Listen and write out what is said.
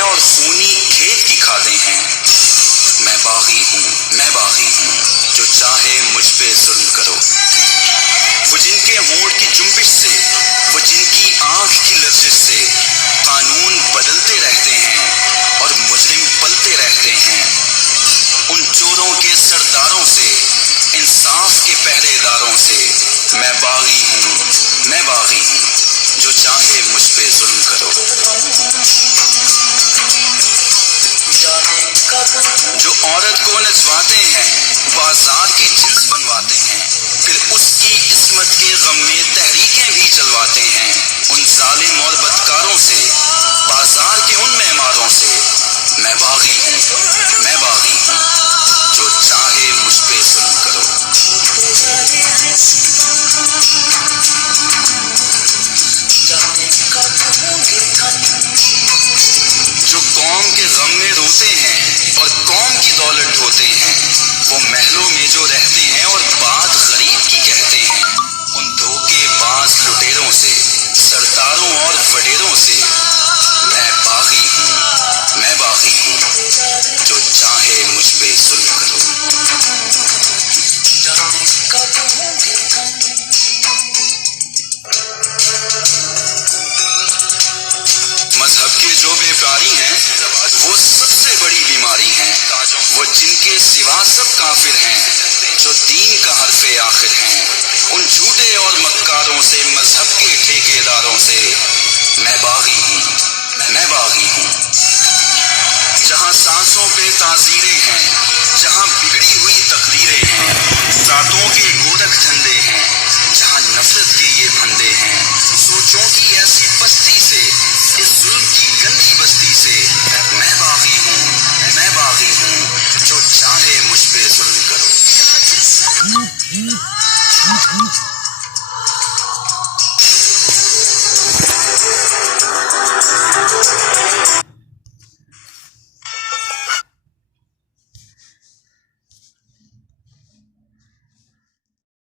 ہیں اور خونی کھیت کی کھادیں ہیں۔ میں باغی ہوں جو چاہے مجھ پہ ظلم کرو۔ وہ جن کے ہونٹ کی جنبش سے، وہ جن کی آنکھ کی لرزش سے قانون بدلتے رہتے ہیں اور مجرم پلتے رہتے ہیں۔ ان چوروں کے سرداروں سے، انصاف کے پہرے داروں سے میں باغی ہوں جو چاہے مجھ پہ ظلم کرو۔ جو عورت کو نچواتے ہیں، بازار کی جنس بنواتے ہیں، پھر اس کی عصمت کے غم میں تحریکیں بھی چلواتے ہیں، ان ظالم اور بدکاروں سے، بازار کے ان معماروں سے میں باغی ہوں جو چاہے مجھ پہ ظلم کرو۔ جو قوم کے غم میں روتے ہیں اور قوم کی دولت ڈھوتے ہیں، وہ محلوں میں جو رہتے ہیں اور بات غریب کی کہتے ہیں، ان دھوکے باز لٹیروں سے، سرداروں اور وڈیروں سے میں باغی ہوں جو چاہے مجھ پہ ظلم کرو۔ مذہب کے جو بیپاری ہیں وہ سب سے بڑی بیماری ہیں، وہ جن کے سوا سب کافر ہیں، جو دین کا حرف آخر ہیں، ان جھوٹے اور مکاروں سے، مذہب کے ٹھیکے داروں سے میں باغی ہوں۔ جہاں سانسوں پہ تعزیریں